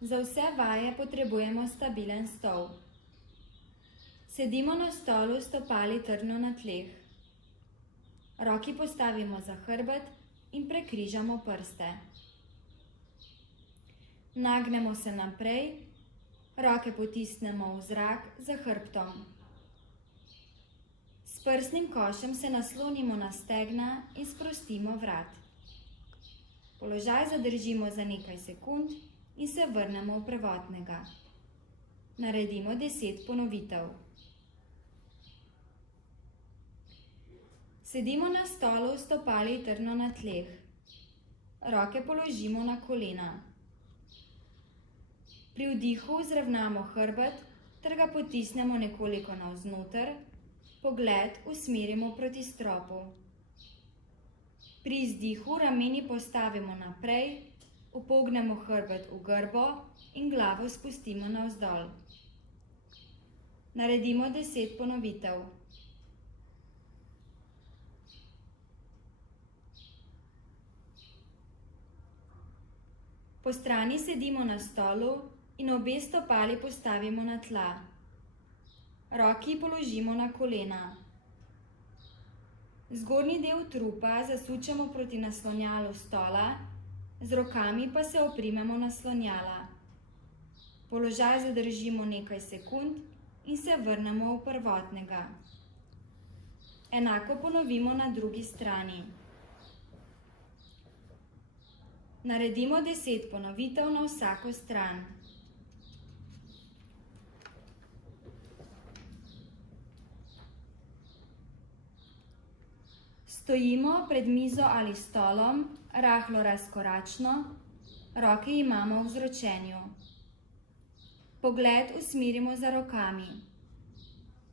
Za vse vaje potrebujemo stabilen stol. Sedimo na stolu s stopali trdno na tleh. Roki postavimo za hrbet in prekrižamo prste. Nagnemo se naprej, roke potisnemo v zrak za hrbtom. S prsnim košem se naslonimo na stegna in sprostimo vrat. Položaj zadržimo za nekaj sekund in se vrnemo v prvotnega. Naredimo 10 ponovitev. Sedimo na stolu s stopali trdno na tleh. Roke položimo na kolena. Pri vdihu zravnamo hrbet ter ga potisnemo nekoliko navznoter, pogled usmerimo proti stropu. Pri izdihu rameni postavimo naprej, upognemo hrbet v grbo in glavo spustimo navzdol. Naredimo 10 ponovitev. Postrani sedimo na stolu in obe stopali postavimo na tla. Roki položimo na kolena. Zgornji del trupa zasučemo proti naslonjalu stola, z rokami pa se oprimemo naslonjala. Položaj zadržimo nekaj sekund in se vrnemo v prvotnega. Enako ponovimo na drugi strani. Naredimo 10 ponovitev na vsako stran. Stojimo pred mizo ali stolom, rahlo razkoračno, roke imamo v vzročenju. Pogled usmerimo za rokami.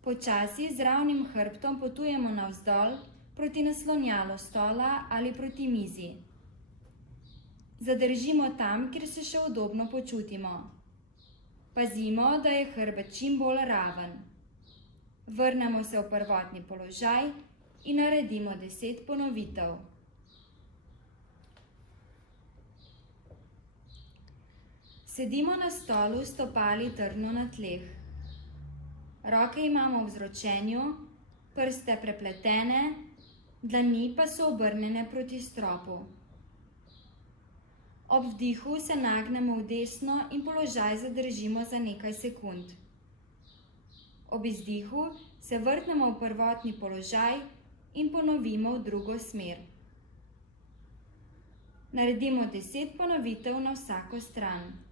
Počasi z ravnim hrbtom potujemo navzdol proti naslonjalu stola ali proti mizi. Zadržimo tam, kjer se še udobno počutimo. Pazimo, da je hrbet čim bolj raven. Vrnemo se v prvotni položaj in naredimo 10 ponovitev. Sedimo na stolu s stopali trdno na tleh. Roke imamo v vzročenju, prste prepletene, dlani pa so obrnjene proti stropu. Ob vdihu se nagnemo v desno in položaj zadržimo za nekaj sekund. Ob izdihu se vrnemo v prvotni položaj in ponovimo v drugo smer. Naredimo 10 ponovitev na vsako stran.